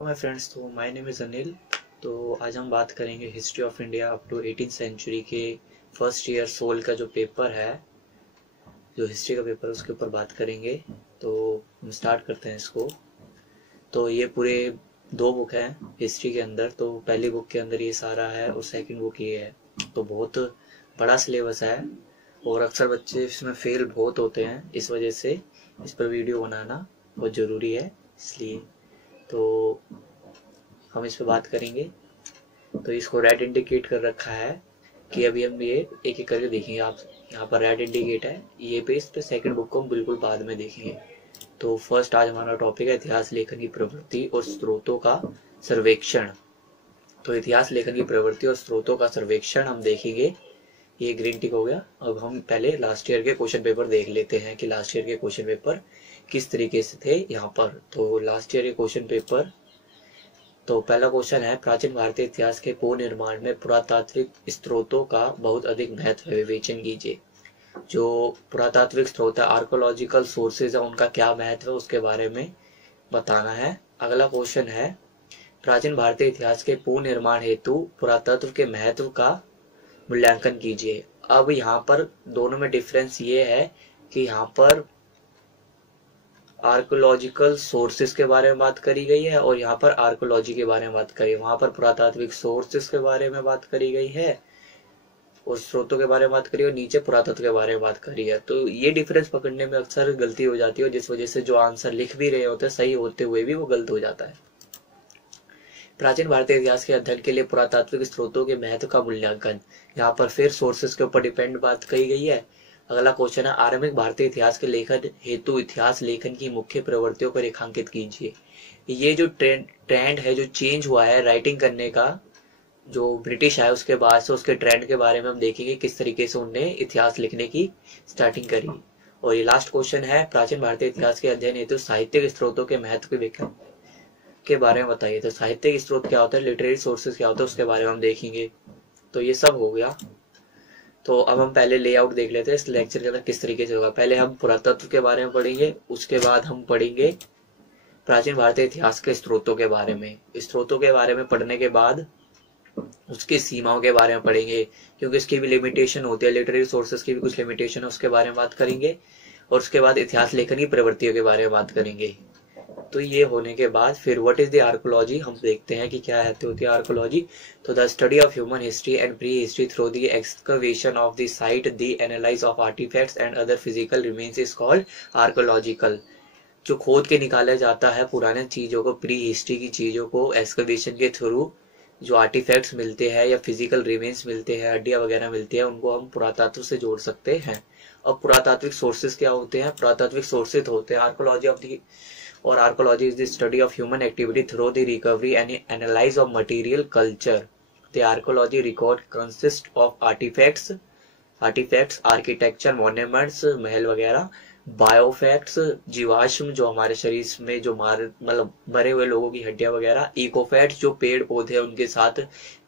My friends, तो my name is Anil. तो आज हम बात करेंगे history of India up to 18th century के फर्स्ट ईयर सोल का जो पेपर है, जो हिस्ट्री का पेपर है, उसके ऊपर बात करेंगे। तो हम स्टार्ट करते हैं इसको। तो ये पूरे 2 बुक हैं हिस्ट्री के अंदर। तो पहली बुक के अंदर ये सारा है और सेकंड बुक ये है। तो बहुत बड़ा सिलेबस है और अक्सर बच्चे इसमें फेल बहुत होते हैं। इस वजह से इस पर वीडियो बनाना बहुत ज़रूरी है, इसलिए तो हम इस पर बात करेंगे। तो इसको रेड इंडिकेट कर रखा है कि अभी हम ये एक एक करके देखेंगे। आप यहाँ पर रेड इंडिकेट है ये पे, इस पे सेकंड बुक को हम बिल्कुल बाद में देखेंगे। तो फर्स्ट आज हमारा टॉपिक है इतिहास लेखन की प्रवृत्ति और स्रोतों का सर्वेक्षण। तो इतिहास लेखन की प्रवृत्ति और स्रोतों का सर्वेक्षण हम देखेंगे। ये ग्रीन टिक हो गया। अब हम पहले लास्ट ईयर के क्वेश्चन पेपर देख लेते हैं कि लास्ट ईयर के क्वेश्चन पेपर किस तरीके से थे यहाँ पर। तो लास्ट ईयर के क्वेश्चन पेपर, तो पहला क्वेश्चन है, प्राचीन भारतीय इतिहास के पुनर्निर्माण में पुरातात्विक स्रोतों का बहुत अधिक महत्व है, विवेचन कीजिए। जो पुरातात्विक स्रोत है, आर्कोलॉजिकल सोर्सेज है, उनका क्या महत्व है उसके बारे में बताना है। अगला क्वेश्चन है, प्राचीन भारतीय इतिहास के पुनर्निर्माण हेतु पुरातत्व के महत्व का मूल्यांकन कीजिए। अब यहाँ पर दोनों में डिफरेंस ये है कि यहाँ पर आर्कोलॉजिकल सोर्सेस के बारे में बात करी गई है और यहाँ पर आर्कोलॉजी के बारे में बात करी है। वहां पर पुरातात्विक सोर्सेस के बारे में बात करी गई है और स्रोतों के बारे में बात करी है और नीचे पुरातत्व के बारे में बात करी है। तो ये डिफरेंस पकड़ने में अक्सर गलती हो जाती है, जिस वजह से जो आंसर लिख भी रहे होते हैं सही होते हुए भी वो गलत हो जाता है। प्राचीन भारतीय इतिहास के अध्ययन के लिए पुरातात्विक स्रोतों के महत्व का मूल्यांकन, यहाँ पर फिर सोर्सेस के ऊपर डिपेंड बात कही गई है। अगला क्वेश्चन है, आरंभिक भारतीय इतिहास के लेखन हेतु इतिहास लेखन की मुख्य प्रवृत्तियों को रेखांकित कीजिए। ये जो ट्रेंड है, जो चेंज हुआ है राइटिंग करने का, जो ब्रिटिश आया उसके बाद से, उसके ट्रेंड के बारे में हम देखेंगे किस तरीके से उनने इतिहास लिखने की स्टार्टिंग करी। और ये लास्ट क्वेश्चन है, प्राचीन भारतीय इतिहास के अध्ययन हेतु साहित्यिक स्रोतों के महत्व की व्याख्या के बारे में बताइए। तो साहित्यिक स्रोत क्या होता है, लिटरेरी सोर्सेज क्या होता है, उसके बारे में हम देखेंगे। तो ये सब हो गया। तो अब हम पहले लेआउट देख लेते हैं इस लेक्चर के अंदर किस तरीके से होगा। पहले हम पुरातत्व के बारे में पढ़ेंगे, उसके बाद हम पढ़ेंगे प्राचीन भारतीय इतिहास के स्रोतों के बारे में। स्रोतों के बारे में पढ़ने के बाद उसकी सीमाओं के बारे में पढ़ेंगे, क्योंकि इसकी भी लिमिटेशन होती है, लिटरेरी सोर्सेज की भी कुछ लिमिटेशन है, उसके बारे में बात करेंगे। और उसके बाद इतिहास लेखन की प्रवृत्तियों के बारे में बात करेंगे। तो ये होने के बाद फिर व्हाट इज द आर्कोलॉजी, हम देखते हैं कि क्या होती है आर्कोलॉजी। तो the study of human history and pre history through the excavation of the site, the analyse of artifacts and other physical remains is called archaeological. जो खोद के निकाला जाता है पुराने चीजों को, प्री हिस्ट्री की चीजों को एक्सकवेशन के थ्रू जो आर्टिफैक्ट्स मिलते हैं या फिजिकल रिमेन्स मिलते हैं, हड्डियां वगैरह मिलती है, उनको हम पुरातत्व से जोड़ सकते हैं। अब पुरातात्विक सोर्सेज क्या होते हैं, पुरातात्विक सोर्सेज होते हैं archaeology of the, or archaeology is the study of human activity through the recovery and analysis of material culture. The archaeology record consists of artifacts, architecture, monuments, महल वगैरह, बायोफैक्ट्स, जीवाश्म जो हमारे शरीर में जो मतलब मरे हुए लोगों की हड्डियां वगैरह, इकोफैक्ट्स जो पेड़ पौधे उनके साथ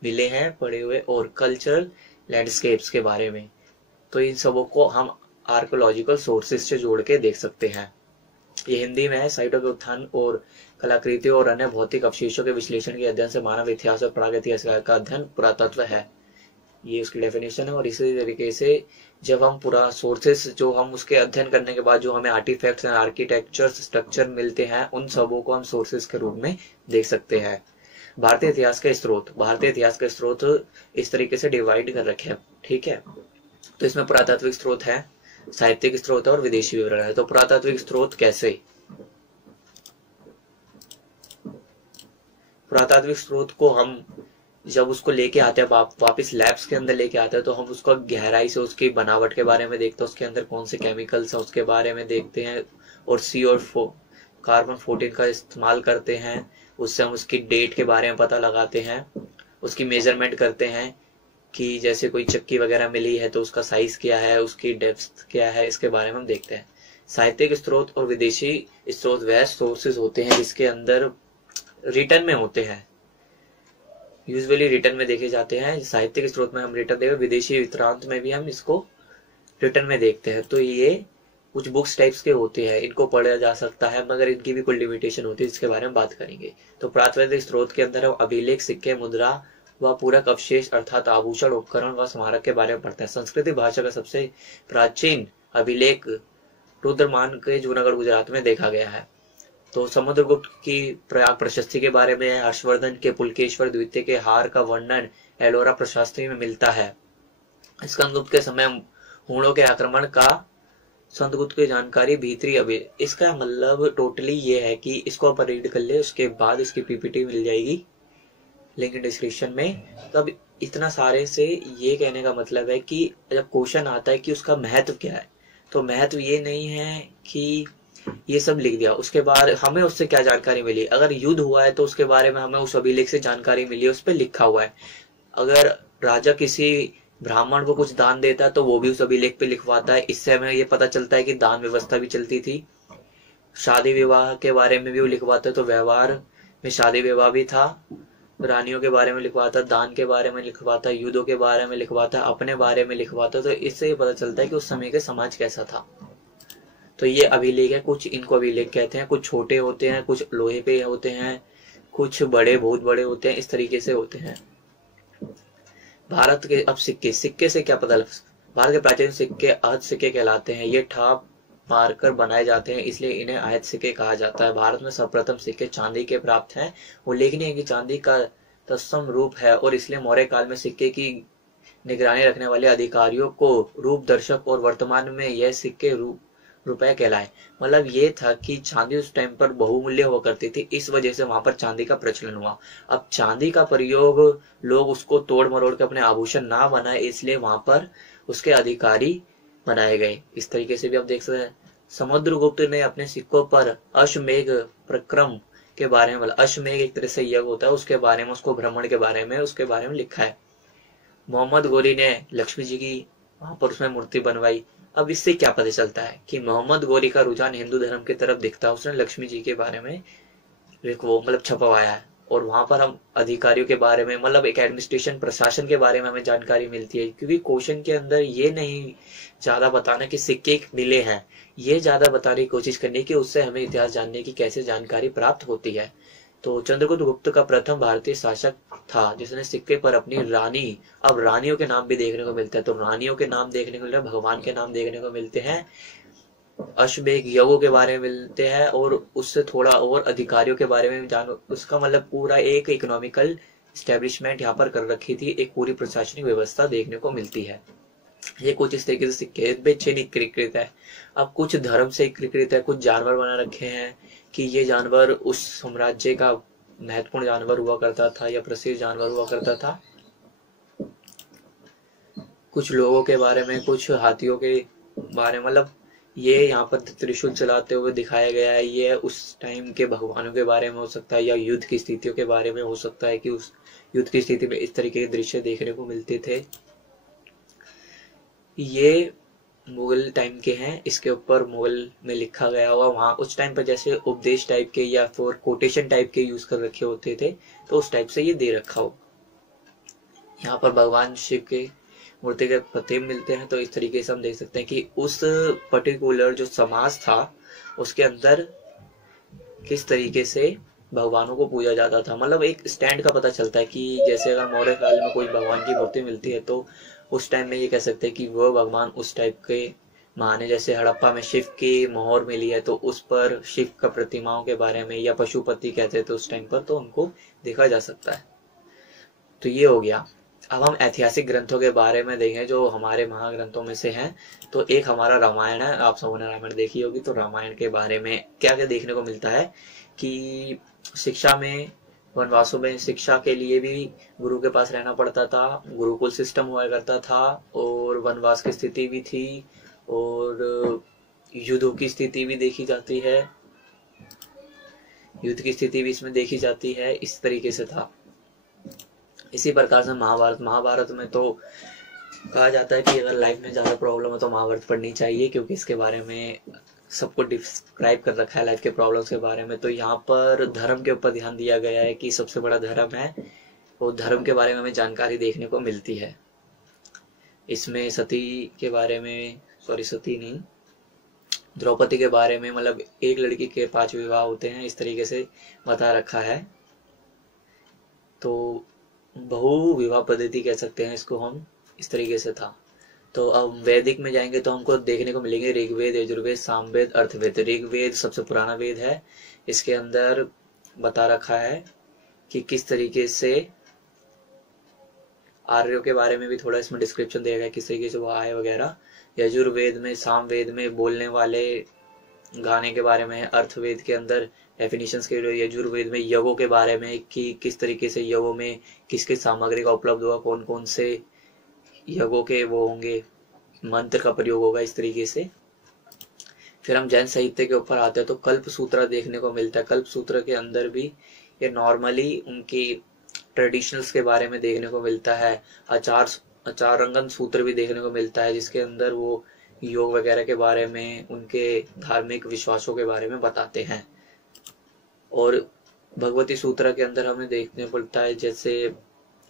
मिले हैं पड़े हुए, और कल्चरल लैंडस्केप्स के बारे में। तो इन सबों को हम आर्कोलॉजिकल सोर्सेज से जोड़ के देख सकते हैं। ये हिंदी में है, साइटों के उत्थान और कलाकृतियों और अन्य भौतिक अवशेषों के विश्लेषण के अध्ययन से मानव इतिहास और प्रागैतिक इतिहास का अध्ययन पुरातत्व है। ये उसकी डेफिनेशन है। और इसी तरीके से जब हम पूरा सोर्सेस जो हम उसके अध्ययन करने के बाद जो हमें आर्टिफैक्ट्स एंड आर्किटेक्चर स्ट्रक्चर मिलते हैं, उन सबों को हम सोर्सेस के रूप में देख सकते हैं। भारतीय इतिहास के स्रोत, भारतीय इतिहास के स्रोत इस तरीके से डिवाइड कर रखे हैं, ठीक है। तो इसमें पुरातात्विक स्रोत है, साहित्यिक स्रोत और विदेशी विवरण है। तो पुरातात्विक स्रोत कैसे, पुरातात्विक स्रोत को हम जब उसको लेके आते हैं वापिस लैब्स के अंदर लेके आते हैं, तो हम उसको गहराई से उसकी बनावट के बारे में देखते हैं, उसके अंदर कौन से केमिकल्स है उसके बारे में देखते हैं, और सी और कार्बन 14 का इस्तेमाल करते हैं। उससे हम उसकी डेट के बारे में पता लगाते हैं, उसकी मेजरमेंट करते हैं कि जैसे कोई चक्की वगैरह मिली है तो उसका साइज क्या है, उसकी डेप्थ क्या है, इसके बारे में हम देखते हैं। साहित्यिक स्रोत और विदेशी स्रोत वह सोर्सेज होते हैं जिसके अंदर रिटर्न में होते हैं, यूजुअली रिटर्न में देखे जाते हैं। साहित्यिक स्रोत में हम रिटर्न देखें, विदेशी वितरांत में भी हम इसको रिटर्न में देखते हैं। तो ये कुछ बुक्स टाइप्स के होते हैं, इनको पढ़ा जा सकता है, मगर इनकी भी कोई लिमिटेशन होती है, जिसके बारे में बात करेंगे। तो प्रातःवैदिक स्रोत के अंदर हम अभिलेख, सिक्के, मुद्रा व पूरक अवशेष अर्थात आभूषण, उपकरण व स्मारक के बारे में पढ़ते हैं। संस्कृत भाषा का सबसे प्राचीन अभिलेख रुद्रमान के जूनागढ़ गुजरात में देखा गया है। तो समुद्रगुप्त की प्रयाग प्रशस्ति के बारे में, हर्षवर्धन के पुलकेश्वर द्वितीय के हार का वर्णन एलोरा प्रशस्ति में मिलता है। स्कंदगुप्त के समय हूणों के आक्रमण का स्कंदगुप्त की जानकारी भीतरी अभी, इसका मतलब टोटली ये है कि इसको आप रीड कर ले, उसके बाद इसकी पीपीटी मिल जाएगी लिंक डिस्क्रिप्शन में। तब इतना सारे से ये कहने का मतलब है कि जब क्वेश्चन आता है कि उसका महत्व क्या है, तो महत्व ये नहीं है कि ये सब लिख दिया उसके बाद हमें उससे क्या जानकारी मिली। अगर युद्ध हुआ है तो उसके बारे में हमें उस अभिलेख से जानकारी मिली, उस पर लिखा हुआ है। अगर राजा किसी ब्राह्मण को कुछ दान देता है तो वो भी उस अभिलेख पे लिखवाता है, इससे हमें ये पता चलता है कि दान व्यवस्था भी चलती थी। शादी विवाह के बारे में भी वो लिखवाता है, तो व्यवहार में शादी विवाह भी था। रानियों के बारे में लिखवाता, दान के बारे में लिखवाता, युद्धों के बारे में लिखवाता, अपने बारे में लिखवाता। तो इससे ये पता चलता है कि उस समय के समाज कैसा था। तो ये अभिलेख है, कुछ इनको अभिलेख कहते हैं। कुछ छोटे होते हैं, कुछ लोहे पे होते हैं, कुछ बड़े, बहुत बड़े होते हैं, इस तरीके से होते हैं। भारत के अब सिक्के, सिक्के से क्या पता लगता। भारत के प्राचीन सिक्के आहत सिक्के कहलाते हैं। ये ठाप मारकर बनाए जाते हैं, इसलिए इन्हें आहत सिक्के कहा जाता है। भारत में सर्वप्रथम सिक्के चांदी के प्राप्त हैं। उल्लेखनीय है कि चांदी का तत्सम रूप है और इसलिए मौर्य काल में सिक्के की निगरानी रखने वाले अधिकारियों को रूप दर्शक और वर्तमान में यह सिक्के रुपए कहलाए। मतलब ये था कि चांदी उस टाइम पर बहुमूल्य हुआ करती थी, इस वजह से वहां पर चांदी का प्रचलन हुआ। अब चांदी का प्रयोग लोग उसको तोड़ मरोड़ के अपने आभूषण ना बनाए, इसलिए वहां पर उसके अधिकारी बनाए गए। इस तरीके से भी आप देख सकते हैं। समुद्रगुप्त ने अपने सिक्कों पर अश्वमेघ प्रक्रम के बारे में, अश्वमेघ एक तरह से यज्ञ होता है उसके बारे में, उसको भ्रमण के बारे में, उसके बारे में लिखा है। मोहम्मद गोरी ने लक्ष्मी जी की वहां पर उसमें मूर्ति बनवाई। अब इससे क्या पता चलता है कि मोहम्मद गोरी का रुझान हिंदू धर्म की तरफ दिखता है। उसने लक्ष्मी जी के बारे में वो मतलब छपवाया है और वहां पर हम अधिकारियों के बारे में, मतलब एक एडमिनिस्ट्रेशन प्रशासन के बारे में हमें जानकारी मिलती है। क्योंकि क्वेश्चन के अंदर ये नहीं ज्यादा बताना कि सिक्के मिले हैं, ये ज्यादा बताने की कोशिश करने की उससे हमें इतिहास जानने की कैसे जानकारी प्राप्त होती है। तो चंद्रगुप्त गुप्त का प्रथम भारतीय शासक था जिसने सिक्के पर अपनी रानी, अब रानियों के नाम भी देखने को मिलते हैं। तो रानियों के नाम देखने को मिलते हैं, भगवान के नाम देखने को मिलते हैं, अश्वमेघ यज्ञों के बारे में मिलते हैं और उससे थोड़ा और अधिकारियों के बारे में जान। उसका मतलब पूरा एक इकोनॉमिकल स्टैब्लिशमेंट यहाँ पर कर रखी थी, एक पूरी प्रशासनिक व्यवस्था देखने को मिलती है। ये कुछ इस तरीके से सिक्के कृत है। अब कुछ धर्म से कृत है, कुछ जानवर बना रखे हैं कि ये जानवर उस साम्राज्य का महत्वपूर्ण जानवर हुआ करता था या प्रसिद्ध जानवर हुआ करता था। कुछ लोगों के बारे में, कुछ हाथियों के बारे में, मतलब ये यहाँ पर त्रिशूल चलाते हुए दिखाया गया है। ये उस टाइम के भगवानों के बारे में हो सकता है या युद्ध की स्थितियों के बारे में हो सकता है कि उस युद्ध की स्थिति में इस तरीके के दृश्य देखने को मिलते थे। ये मुगल टाइम के हैं, इसके ऊपर मुगल में लिखा गया हुआ। वहां उस टाइम पर जैसे उपदेश टाइप के या फिर कोटेशन टाइप के यूज कर रखे होते थे, तो उस टाइप से ये दे रखा हो। यहाँ पर भगवान शिव के मूर्ति के प्रतिम मिलते हैं। तो इस तरीके से हम देख सकते हैं कि उस पर्टिकुलर जो समाज था उसके अंदर किस तरीके से भगवानों को पूजा जाता था। मतलब एक स्टैंड का पता चलता है कि जैसे अगर मौर्य काल में कोई भगवान की मूर्ति मिलती है तो उस टाइम में ये कह सकते हैं कि वो भगवान उस टाइप के महान है। जैसे हड़प्पा में शिव की मोहर मिली है तो उस पर शिव का प्रतिमाओं के बारे में या पशुपति कहते थे उस टाइम पर, तो उनको देखा जा सकता है। तो ये हो गया। अब हम ऐतिहासिक ग्रंथों के बारे में देखें जो हमारे महाग्रंथों में से हैं। तो एक हमारा रामायण है, आप सबों ने रामायण देखी होगी। तो रामायण के बारे में क्या क्या देखने को मिलता है कि शिक्षा में, वनवासों में शिक्षा के लिए भी गुरु के पास रहना पड़ता था, गुरुकुल सिस्टम हुआ करता था और वनवास की स्थिति भी थी और युद्धों की स्थिति भी देखी जाती है, युद्ध की स्थिति भी इसमें देखी जाती है। इस तरीके से था। इसी प्रकार से महाभारत में तो कहा जाता है कि अगर लाइफ में ज्यादा प्रॉब्लम है तो महाभारत पढ़नी चाहिए, क्योंकि इसके बारे में सबको डिस्क्राइब कर रखा है लाइफ के प्रॉब्लम्स के बारे में। तो यहाँ पर धर्म के ऊपर ध्यान दिया गया है कि सबसे बड़ा धर्म है, और धर्म के बारे में हमें जानकारी देखने को मिलती है। इसमें सती के बारे में, सॉरी सती नहीं, द्रौपदी के बारे में, मतलब एक लड़की के 5 विवाह होते हैं, इस तरीके से बता रखा है। तो बहु विवाह पद्धति कह सकते हैं इसको हम, इस तरीके से था। तो अब वैदिक में जाएंगे तो हमको देखने को मिलेंगे ऋग्वेद, यजुर्वेद, सामवेद, अर्थवेद। ऋग्वेद सबसे पुराना वेद है। इसके अंदर बता रखा है कि किस तरीके से आर्यों के बारे में भी थोड़ा इसमें डिस्क्रिप्शन दिया गया, किस तरीके से वो आए वगैरह। यजुर्वेद में, सामवेद में बोलने वाले गाने के बारे में है। अर्थवेद के अंदर डेफिनेशंस के लिए, यजुर्वेद में यज्ञों के बारे में कि किस तरीके से यज्ञों में किस किस सामग्री का उपलब्ध होगा, कौन कौन से यज्ञों के वो होंगे, मंत्र का प्रयोग होगा, इस तरीके से। फिर हम जैन साहित्य के ऊपर आते हैं तो कल्प सूत्र देखने को मिलता है। कल्प सूत्र के अंदर भी ये नॉर्मली उनकी ट्रेडिशनल्स के बारे में देखने को मिलता है। आचारंगन सूत्र भी देखने को मिलता है, जिसके अंदर वो योग वगैरह के बारे में, उनके धार्मिक विश्वासों के बारे में बताते हैं। और भगवती सूत्र के अंदर हमें देखने को मिलता है, जैसे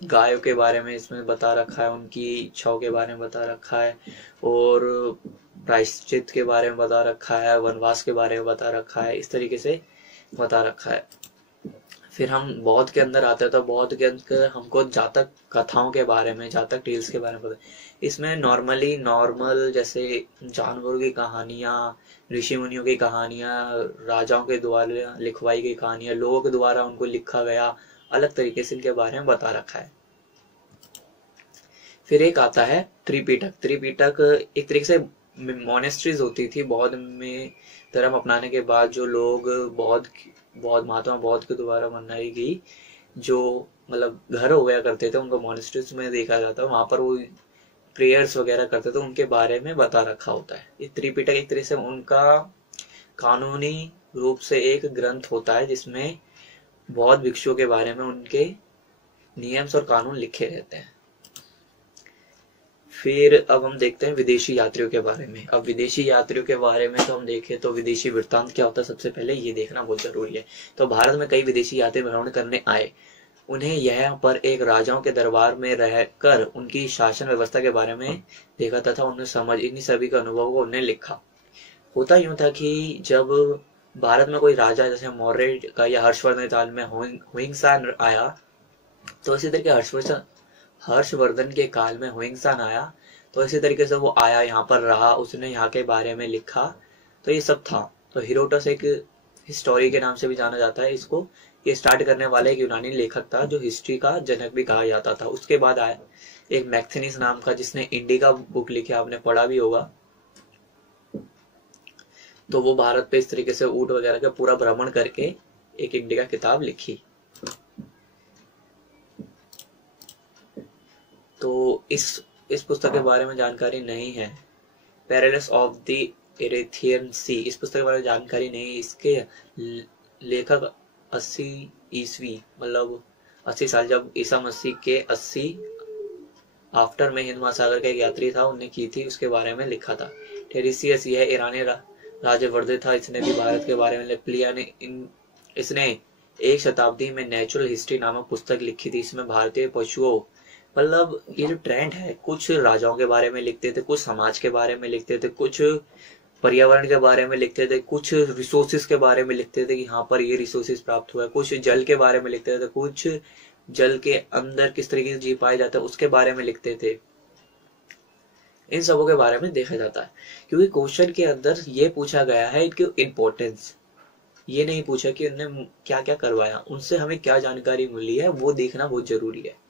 गायों के बारे में इसमें बता रखा है, उनकी इच्छाओं के बारे में बता रखा है, और प्रायश्चित के बारे में बता रखा है, वनवास के बारे में बता रखा है, इस तरीके से बता रखा है। फिर हम बौद्ध के अंदर आते हैं तो बौद्ध के अंदर हमको जातक कथाओं के बारे में, जातक टेल्स के बारे में पता है। इसमें नॉर्मल जैसे जानवरों की कहानियां, ऋषि मुनियों की कहानियां, राजाओं के द्वारा लिखवाई गई कहानियां, लोगों के द्वारा उनको लिखा गया अलग तरीके से इनके बारे में बता रखा है। फिर एक आता है त्रिपिटक। त्रिपिटक एक तरीके से मोनेस्ट्रीज होती थी बौद्ध में धर्म अपनाने के बाद, जो लोग बौद्ध महात्मा बौद्ध के द्वारा बनाई गई जो मतलब घर हो गया करते थे, उनको मोनेस्ट्रीज में देखा जाता है। वहां पर वो प्रेयर्स वगैरह करते थे, उनके बारे में बता रखा होता है। ये त्रिपिटक एक तरह से उनका कानूनी रूप से एक ग्रंथ होता है, जिसमें बौद्ध भिक्षुओं के बारे में उनके नियम और कानून लिखे रहते हैं। फिर अब हम देखते हैं विदेशी यात्रियों के बारे में। अब विदेशी यात्रियों के बारे में तो हम देखें तो विदेशी वृत्तांत क्या होता है, सबसे पहले ये देखना बहुत जरूरी है। तो भारत में कई विदेशी यात्री भ्रमण करने आए। उन्हें यहाँ पर एक राजाओं के दरबार में रहकर उनकी शासन व्यवस्था के बारे में देखा तथा उन्हें समझ, इन्हीं सभी के अनुभव को उन्हें लिखा। होता यूं था कि जब भारत में कोई राजा, जैसे मौर्य का या हर्षवर्धन काल में हुइंगसान आया, तो इसी तरीके हर्षवर्धन के काल में हुइंगसान आया, तो इसी तरीके से वो आया, यहाँ पर रहा, उसने यहाँ के बारे में लिखा। तो ये सब था। तो हेरोडोटस एक हिस्टोरी के नाम से भी जाना जाता है इसको। ये स्टार्ट करने वाला एक यूनानी लेखक था, जो हिस्ट्री का जनक भी कहा जाता था। उसके बाद आया एक मैक्सिनिस नाम का, जिसने इंडिका बुक लिखी, आपने पढ़ा भी होगा। तो वो भारत पे इस तरीके से ऊंट वगैरह का पूरा भ्रमण करके एक इंडिका किताब लिखी। तो इस पुस्तक के बारे में जानकारी नहीं है। पैरेलस ऑफ द एरेथियन सी, इस पुस्तक के बारे में जानकारी नहीं। इसके लेखक 80 ईस्वी, मतलब 80 साल, जब ईसा मसीह के 80 आफ्टर में हिंद महासागर का एक यात्री था, उन्हें की थी, उसके बारे में लिखा था। टेरिसियस यह ईरानी राजवर्धित था, इसने भी भारत के बारे में प्लिया ने इसने 1 शताब्दी में नेचुरल हिस्ट्री नामक पुस्तक लिखी थी। इसमें भारतीय पशुओं, मतलब ये जो ट्रेंड है, कुछ राजाओं के बारे में लिखते थे, कुछ समाज के बारे में लिखते थे, कुछ पर्यावरण के बारे में लिखते थे, कुछ रिसोर्सेज के बारे में लिखते थे कि यहाँ पर ये रिसोर्सेज प्राप्त हुआ है, कुछ जल के बारे में लिखते थे, कुछ जल के अंदर किस तरीके से जीव पाए जाते हैं उसके बारे में लिखते थे। इन सबों के बारे में देखा जाता है, क्योंकि क्वेश्चन के अंदर ये पूछा गया है इनकी इम्पोर्टेंस। ये नहीं पूछा कि उन्होंने क्या क्या करवाया, उनसे हमें क्या जानकारी मिली है, वो देखना बहुत जरूरी है।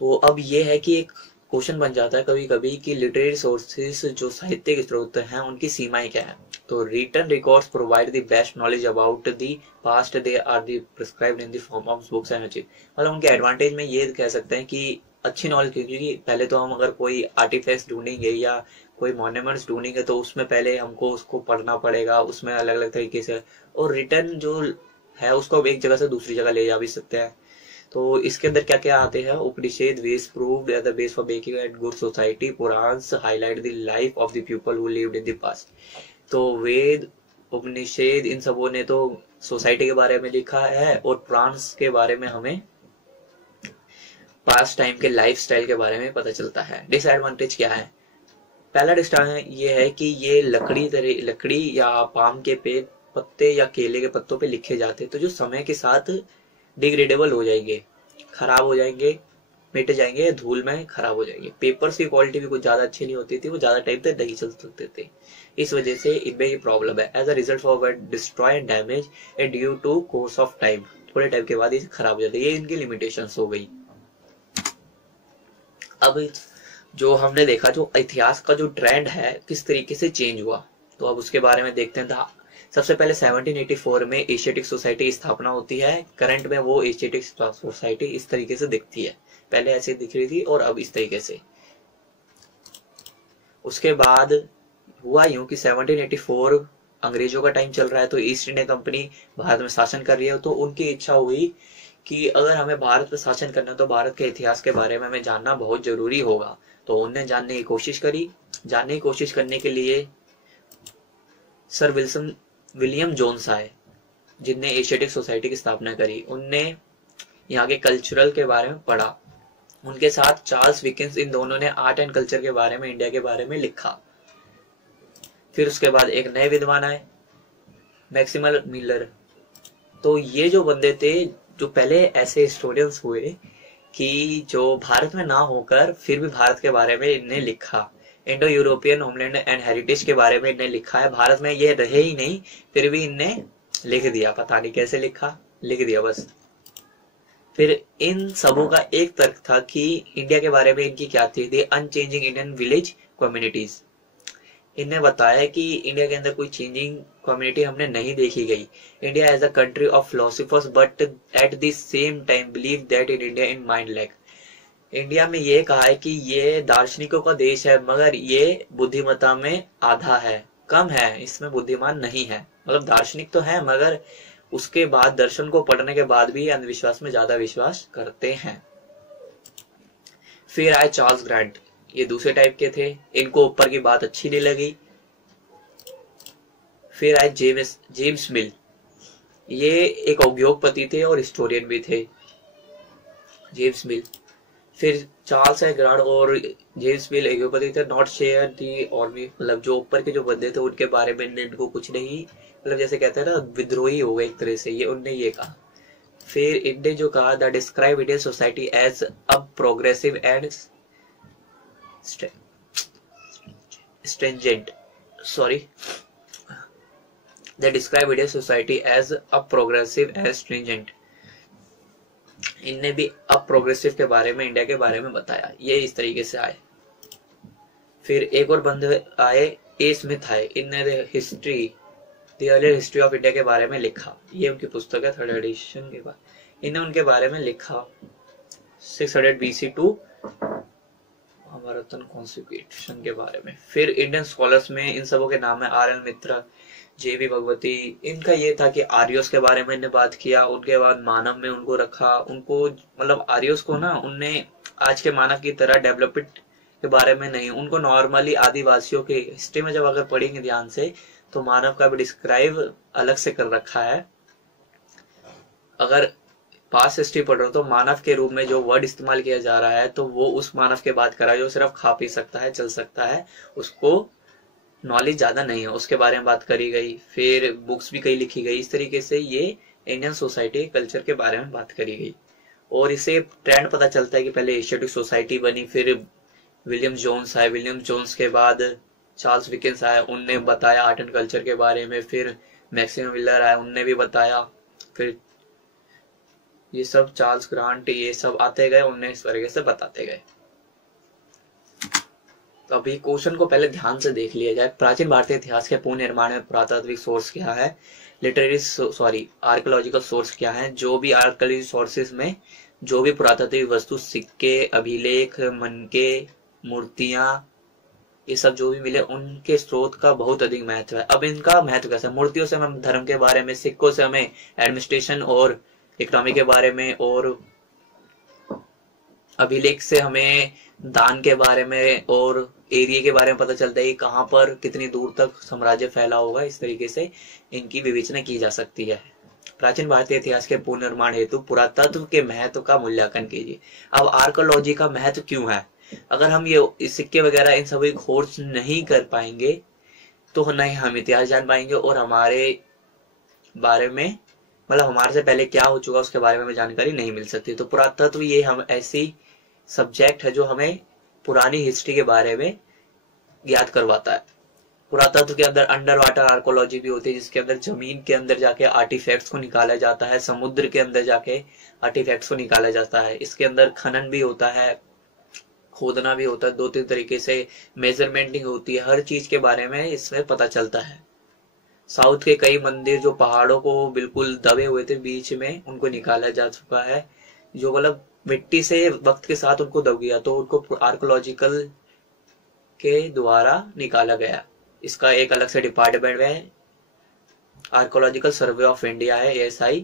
तो अब ये है कि एक क्वेश्चन बन जाता है कभी कभी कि लिटरेरी सोर्सेस, जो साहित्यिक स्रोत हैं, उनकी सीमाएं क्या है। तो written records provide the best knowledge about the past, they are the prescribed in the form of books and achieve. मतलब उनके एडवांटेज में ये कह सकते हैं कि अच्छी नॉलेज, क्योंकि पहले तो हम अगर कोई आर्टिफैक्ट्स ढूंढेंगे या कोई मॉन्यूमेंट्स ढूंढेंगे तो उसमें पहले हमको उसको पढ़ना पड़ेगा, उसमें अलग अलग तरीके से, और रिटर्न जो है उसको एक जगह से दूसरी जगह ले जा भी सकते हैं। तो इसके अंदर क्या क्या आते हैं, Upanishad, Veda proved as the base for making at good society, Puranas highlight the life of the people who lived in the past. तो वेद, उपनिषद, इन सबों ने तो सोसाइटी के बारे में लिखा है, और पुराण्स के बारे में हमें पास्ट टाइम के लाइफस्टाइल के बारे में पता चलता है। डिसएडवांटेज क्या है, पहला डिस्ट्रॉय ये है कि ये लकड़ी या पाम के पेड़ पत्ते या केले के पत्तों पे लिखे जाते, तो जो समय के साथ डिग्रेडेबल हो जाएंगे, खराब हो जाएंगे, मिट जाएंगे, धूल में खराब हो जाएंगे। पेपर्स की क्वालिटी भी कुछ ज्यादा अच्छी नहीं होती थी, वो ज्यादा टाइम तक नहीं चल सकते थे, इस वजह से इनमें ये प्रॉब्लम है। As a result of destroy and damage and due to course of time, थोड़े टाइम के बाद ये खराब हो जाते हैं। ये इनकी लिमिटेशंस हो गई। अब जो हमने देखा, जो इतिहास का जो ट्रेंड है किस तरीके से चेंज हुआ, तो अब उसके बारे में देखते हैं। सबसे पहले 1784 में एशियाटिक सोसाइटी की स्थापना होती है। करंट में वो एशियाटिक सोसाइटी इस तरीके से दिखती है, पहले ऐसे दिख रही थी और अब इस तरीके से। उसके बाद हुआ यूं कि 1784 अंग्रेजों का टाइम चल रहा है, तो ईस्ट इंडिया कंपनी भारत में शासन कर रही है। तो उनकी इच्छा हुई कि अगर हमें भारत पर शासन करना है तो भारत के इतिहास के बारे में हमें जानना बहुत जरूरी होगा। तो उनने जानने की कोशिश करी। जानने की कोशिश करने के लिए सर विलियम जोन्स आए, जिनने एशियाटिक सोसाइटी की स्थापना करी। उनने यहाँ के कल्चरल के बारे में पढ़ा। उनके साथ चार्ल्स विकिंस, इन दोनों ने आर्ट एंड कल्चर के बारे में, इंडिया के बारे में लिखा। फिर उसके बाद एक नए विद्वान आए, मैक्सिमल मिलर। तो ये जो बंदे थे, जो पहले ऐसे हिस्टोरियंस हुए कि जो भारत में ना होकर फिर भी भारत के बारे में इनने लिखा। Indo European homeland and heritage के बारे में इनने लिखा है। भारत में ये रहे ही नहीं, फिर भी इनने लिख दिया, पता नहीं कैसे लिखा, लिख दिया बस। फिर इन सबों का एक तर्क था कि इंडिया के बारे में इनकी क्या थी, अनचेंजिंग इंडियन विलेज कम्युनिटीज। इनने बताया कि इंडिया के अंदर कोई चेंजिंग कम्युनिटी हमने नहीं देखी गई। India as a country of philosophers but at the same time believe that in India in mind lack. India में ये कहा है कि ये दार्शनिकों का देश है, मगर ये बुद्धिमत्ता में आधा है, कम है, इसमें बुद्धिमान नहीं है। मतलब दार्शनिक तो है, मगर उसके बाद दर्शन को पढ़ने के बाद भी अंधविश्वास में ज्यादा विश्वास करते हैं। फिर आए चार्ल्स ग्रांट, ये दूसरे टाइप के थे, इनको ऊपर की बात अच्छी नहीं लगी। फिर आए जेम्स मिल, ये एक उद्योगपति थे और हिस्टोरियन भी थे, जेम्स मिल। फिर चार्ल्स ग्रांट और जेम्स मिल उद्योगपति थे, नॉट शेयर दी आर्मी, मतलब जो ऊपर के जो बंदे थे उनके बारे में इनको कुछ नहीं, मतलब जैसे कहते हैं ना, विद्रोही हो गए एक तरह से, ये उनने ये कहा। फिर इनने जो कहा, the describe Indian society as a progressive and stringent, sorry, they describe Indian society as a progressive and stringent। इनने भी अब प्रोग्रेसिव के बारे में, इंडिया के बारे में बताया। ये इस तरीके से आए। फिर एक और बंदे आए, ए स्मिथ आए, इनने history, the earlier history of India के बारे में लिखा। ये उनकी पुस्तक है, 3rd एडिशन के बाद। इन्हें उनके बारे में लिखा 600 BC टू भारतन कॉन्स्टिट्यूशन के बारे में। फिर इंडियन स्कॉलर्स में इन सबों के नाम है RL मित्रा, JB भगवती। इनका ये था कि आर्योस के बारे में इन्हें बात किया। उनके बाद मानव में उनको रखा। उनको मतलब आर्योस को ना, उनने आज के मानव की तरह डेवलपमेंट के बारे में नहीं, उनको नॉर्मली आदिवासियों के हिस्ट्री में जब अगर पढ़ेंगे ध्यान से, तो मानव का भी डिस्क्राइब अलग से कर रखा है। अगर पास्ट हिस्ट्री पढ़ रहे हो तो मानव के रूप में जो वर्ड इस्तेमाल किया जा रहा है, तो वो उस मानव के बात करा जो सिर्फ खा पी सकता है, चल सकता है, उसको नॉलेज ज्यादा नहीं है, उसके बारे में बात करी गई। फिर बुक्स भी कई लिखी गई। इस तरीके से ये इंडियन सोसाइटी कल्चर के बारे में बात करी गई। और इससे ट्रेंड पता चलता है कि पहले एशियाटिक सोसाइटी बनी, फिर विलियम जोन्स आए, विलियम जोन्स के बाद चार्ल्स विकिंस आए, उनने बताया आर्ट एंड कल्चर के बारे में। फिर मैक्सिमम मिलर आए, उनने भी बताया। फिर ये सब चार्ल्स ग्रांट, ये सब आते गए, उन्हें इस तरीके से बताते गए। तो अभी क्वेश्चन को पहले ध्यान से देख लिया जाए। प्राचीन भारतीय इतिहास के पुनर्निर्माण में पुरातात्विक सोर्स क्या है, आर्कियोलॉजिकल सोर्स क्या है। जो भी आर्कियोलॉजिकल सोर्सेज में जो भी पुरातात्विक वस्तु, सिक्के, अभिलेख, मनके, मूर्तियां, ये सब जो भी मिले, उनके स्रोत का बहुत अधिक महत्व है। अब इनका महत्व कैसा है? मूर्तियों से हमें धर्म के बारे में, सिक्कों से हमें एडमिनिस्ट्रेशन और इकोनॉमी के बारे में, और अभिलेख से हमें दान के बारे में और एरिया के बारे में पता चलता है कि कहाँ पर कितनी दूर तक साम्राज्य फैला होगा। इस तरीके से इनकी विवेचना की जा सकती है। प्राचीन भारतीय इतिहास के पुनर्निर्माण हेतु पुरातत्व के महत्व का मूल्यांकन कीजिए। अब आर्कियोलॉजी का महत्व क्यों है? अगर हम ये सिक्के वगैरह इन सभी खोज नहीं कर पाएंगे तो न ही हम इतिहास जान पाएंगे और हमारे बारे में, मतलब हमारे से पहले क्या हो चुका उसके बारे में हमें जानकारी नहीं मिल सकती। तो पुरातत्व ये हम ऐसी सब्जेक्ट है जो हमें पुरानी हिस्ट्री के बारे में याद करवाता है। पुरातत्व के अंदर अंडर वाटर आर्कोलॉजी भी होती है, जिसके अंदर जमीन के अंदर जाके आर्टिफैक्ट्स को निकाला जाता है, समुद्र के अंदर जाके आर्टिफैक्ट्स को निकाला जाता है। इसके अंदर खनन भी होता है, खोदना भी होता है, 2-3 तरीके से मेजरमेंटिंग होती है, हर चीज के बारे में इसमें पता चलता है। साउथ के कई मंदिर जो पहाड़ों को बिल्कुल दबे हुए थे बीच में, उनको निकाला जा चुका है, जो मतलब मिट्टी से वक्त के साथ उनको दब गया तो उनको आर्कोलॉजिकल के द्वारा निकाला गया। इसका एक अलग से डिपार्टमेंट है, आर्कोलॉजिकल सर्वे ऑफ इंडिया है, ASI,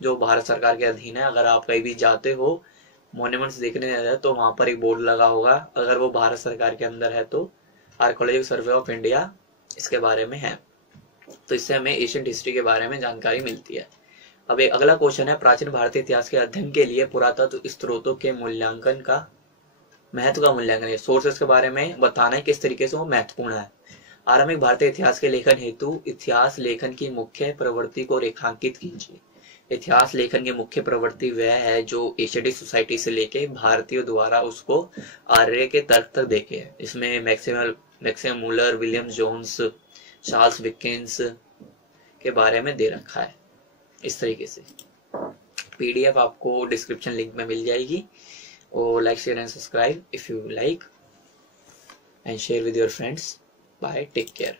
जो भारत सरकार के अधीन है। अगर आप कहीं भी जाते हो मॉन्यूमेंट्स देखने जाते तो वहां पर एक बोर्ड लगा होगा, अगर वो भारत सरकार के अंदर है तो आर्कोलॉजिकल सर्वे ऑफ इंडिया इसके बारे में है। तो इससे हमें एशियन हिस्ट्री के बारे में जानकारी मिलती है। अब एक अगला क्वेश्चन है, प्राचीन भारतीय इतिहास के अध्ययन के लिए पुरातत्व स्त्रोतों के मूल्यांकन का महत्व का मूल्यांकन है। सोर्सेस के बारे में बताना है किस तरीके से वो महत्वपूर्ण है। आरंभिक भारतीय इतिहास के लेखन हेतु इतिहास लेखन की मुख्य प्रवृत्ति को रेखांकित कीजिए। इतिहास लेखन की मुख्य प्रवृत्ति वह है जो एशियाटिक सोसाइटी से लेके भारतीयों द्वारा उसको आर्य के तर्क तक देखे है। इसमें Maxim Muller, William Jones, Charles Wilkins के बारे में दे रखा है। इस तरीके से PDF आपको डिस्क्रिप्शन लिंक में मिल जाएगी। और like, share and subscribe if you like, and share with your friends. Bye, take care.